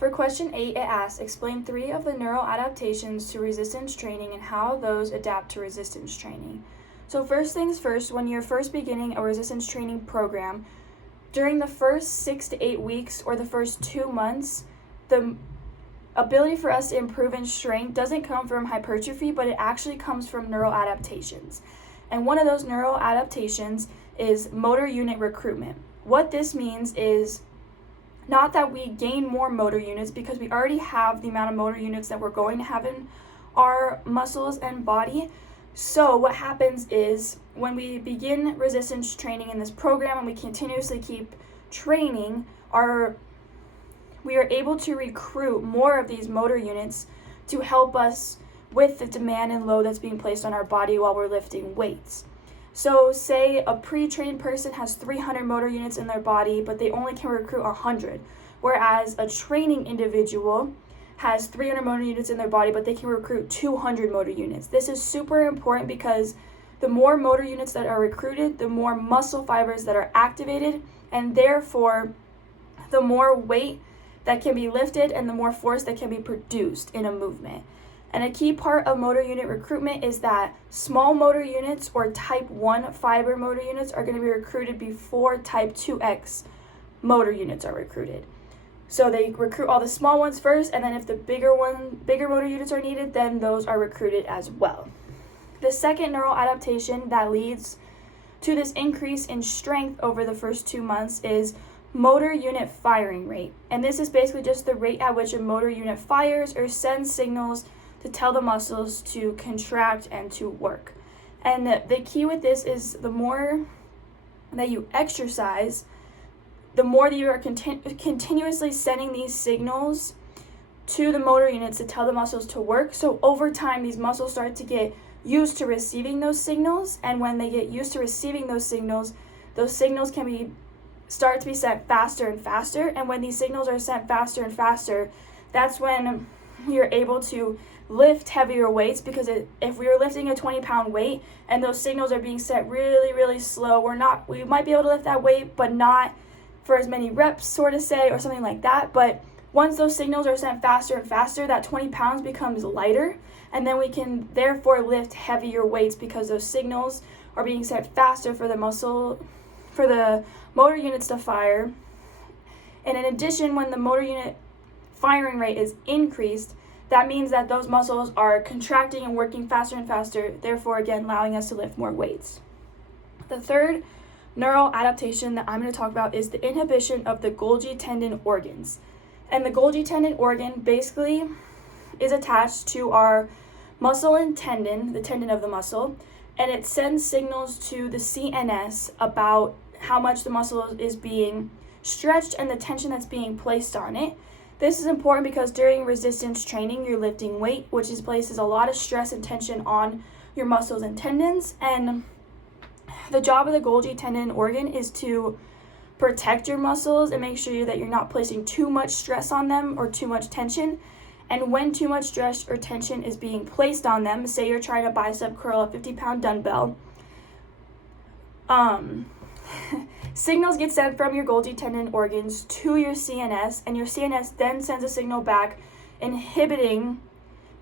For question 8, it asks, explain 3 of the neural adaptations to resistance training and how those adapt to resistance training. So first things first, when you're first beginning a resistance training program, during the first 6 to 8 weeks or the first 2 months, the ability for us to improve in strength doesn't come from hypertrophy, but it actually comes from neural adaptations. And one of those neural adaptations is motor unit recruitment. What this means is not that we gain more motor units, because we already have the amount of motor units that we're going to have in our muscles and body. So what happens is when we begin resistance training in this program and we continuously keep training, we are able to recruit more of these motor units to help us with the demand and load that's being placed on our body while we're lifting weights. So say a pre-trained person has 300 motor units in their body, but they only can recruit 100, whereas a training individual has 300 motor units in their body, but they can recruit 200 motor units. This is super important because the more motor units that are recruited, the more muscle fibers that are activated, and therefore the more weight that can be lifted and the more force that can be produced in a movement. And a key part of motor unit recruitment is that small motor units or type 1 fiber motor units are going to be recruited before type 2X motor units are recruited. So they recruit all the small ones first, and then if the bigger motor units are needed, then those are recruited as well. The second neural adaptation that leads to this increase in strength over the first 2 months is motor unit firing rate. And this is basically just the rate at which a motor unit fires or sends signals to tell the muscles to contract and to work. And the key with this is the more that you exercise, the more that you are continuously sending these signals to the motor units to tell the muscles to work. So over time, these muscles start to get used to receiving those signals. And when they get used to receiving those signals can start to be sent faster and faster. And when these signals are sent faster and faster, that's when you're able to lift heavier weights, because if we were lifting a 20-pound weight and those signals are being sent really, really slow, we might be able to lift that weight, but not for as many reps, sort of say, or something like that. But once those signals are sent faster and faster, that 20 pounds becomes lighter, and then we can therefore lift heavier weights because those signals are being sent faster for the motor units to fire. And in addition, when the motor unit firing rate is increased, that means that those muscles are contracting and working faster and faster, therefore again allowing us to lift more weights. The third neural adaptation that I'm going to talk about is the inhibition of the Golgi tendon organs. And the Golgi tendon organ basically is attached to our muscle and tendon, the tendon of the muscle, and it sends signals to the CNS about how much the muscle is being stretched and the tension that's being placed on it. This is important because during resistance training, you're lifting weight, which places a lot of stress and tension on your muscles and tendons. And the job of the Golgi tendon organ is to protect your muscles and make sure that you're not placing too much stress on them or too much tension. And when too much stress or tension is being placed on them, say you're trying to bicep curl a 50-pound dumbbell, signals get sent from your Golgi tendon organs to your CNS, and your CNS then sends a signal back inhibiting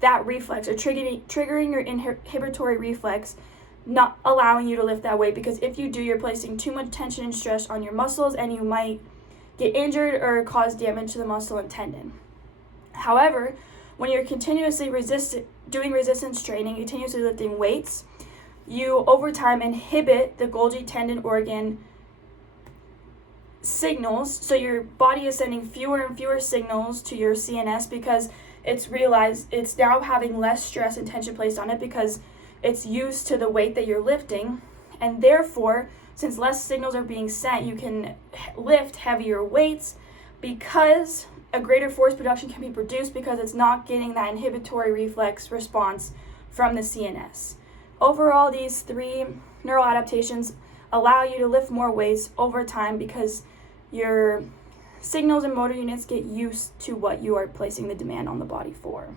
that reflex or triggering your inhibitory reflex, not allowing you to lift that weight, because if you do, you're placing too much tension and stress on your muscles and you might get injured or cause damage to the muscle and tendon. However, when you're continuously doing resistance training, continuously lifting weights, you over time inhibit the Golgi tendon organ signals, so your body is sending fewer and fewer signals to your CNS because it's realized it's now having less stress and tension placed on it because it's used to the weight that you're lifting, and therefore, since less signals are being sent, you can lift heavier weights because a greater force production can be produced because it's not getting that inhibitory reflex response from the CNS. Overall, these 3 neural adaptations allow you to lift more weights over time because your signals and motor units get used to what you are placing the demand on the body for.